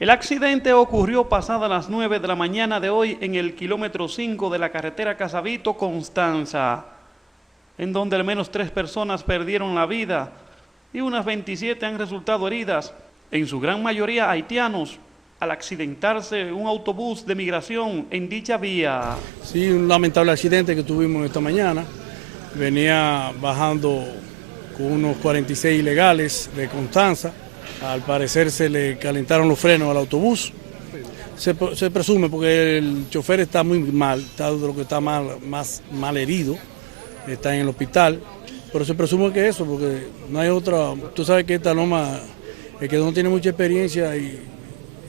El accidente ocurrió pasadas las 9 de la mañana de hoy en el kilómetro 5 de la carretera Casavito-Constanza, en donde al menos 3 personas perdieron la vida y unas 27 han resultado heridas, en su gran mayoría haitianos, al accidentarse un autobús de migración en dicha vía. Sí, un lamentable accidente que tuvimos esta mañana. Venía bajando con unos 46 ilegales de Constanza. Al parecer se le calentaron los frenos al autobús. Se presume porque el chofer está muy mal, está de lo que está más mal herido, está en el hospital. Pero se presume que eso, porque no hay otra. Tú sabes que esta loma, el que no tiene mucha experiencia y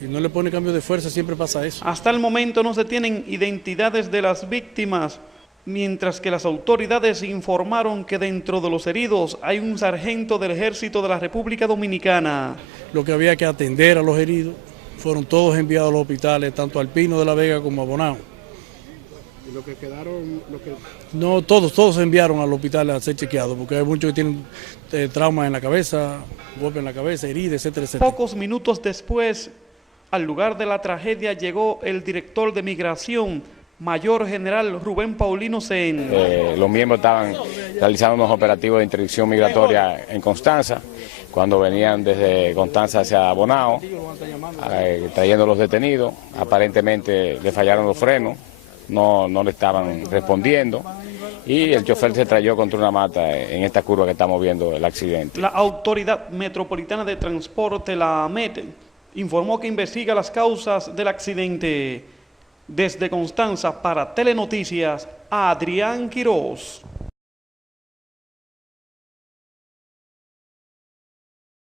no le pone cambio de fuerza, siempre pasa eso. Hasta el momento no se tienen identidades de las víctimas, mientras que las autoridades informaron que dentro de los heridos hay un sargento del Ejército de la República Dominicana. Lo que había que atender a los heridos fueron todos enviados a los hospitales, tanto Alpino de la Vega como a Bonao. ¿Y los que quedaron? No, todos se enviaron al hospital a ser chequeados, porque hay muchos que tienen traumas en la cabeza, golpes en la cabeza, heridas, etcétera, etcétera. Pocos minutos después, al lugar de la tragedia llegó el director de Migración, Mayor General Rubén Paulino Sen. Los miembros estaban realizando unos operativos de interdicción migratoria en Constanza, cuando venían desde Constanza hacia Bonao, trayendo los detenidos. Aparentemente le fallaron los frenos, no le estaban respondiendo y el chofer se estrelló contra una mata en esta curva que estamos viendo el accidente. La Autoridad Metropolitana de Transporte, la AMET, informó que investiga las causas del accidente. Desde Constanza para Telenoticias, Adrián Quiroz.